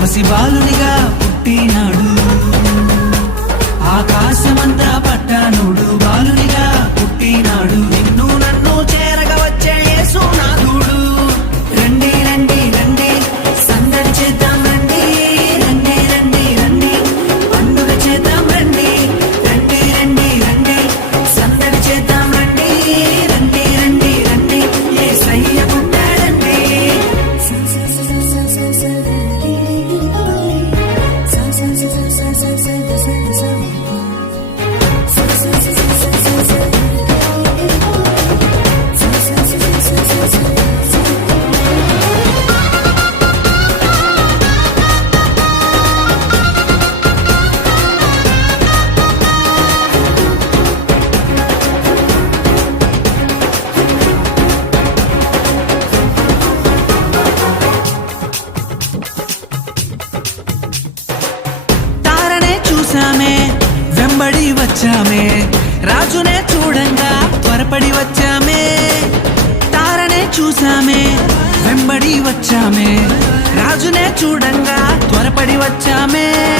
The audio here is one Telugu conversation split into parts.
పసిబాలునిగా పుట్టినాడు. ఆకాశమంతా పట్టానుడు బాలునిగా పుట్టినాడు. వచ్చామే. రాజునే చూడంగా త్వరపడి వచ్చామే. తారనే చూసామే వెంబడి వచ్చామే. రాజునే చూడంగా త్వరపడి వచ్చామే.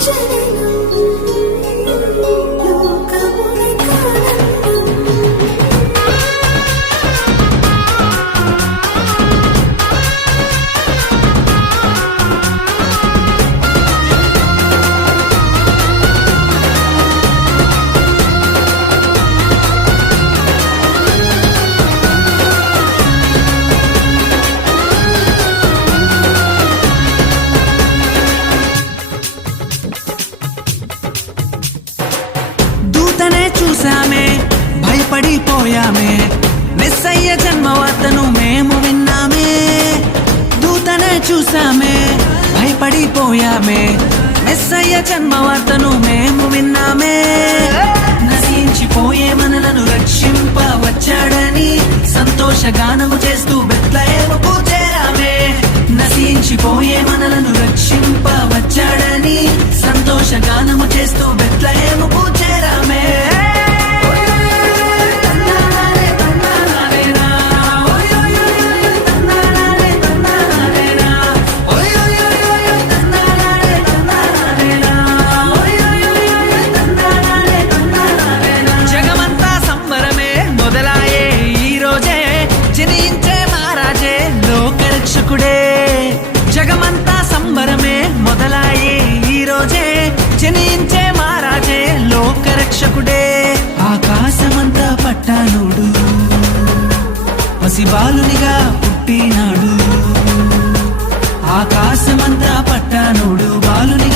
是你 విన్నామే. మెస్సయ్య జన్మవార్తను మేము విన్నామే. దూతనే చూసామే భయపడిపోయామే. మెస్సయ్య జన్మవార్తను మేము విన్నామే. నాయకుడే ఆకాశమంతా పట్టానుడు. పసిబాలునిగా పుట్టినాడు. ఆకాశమంతా పట్టానుడు బాలుని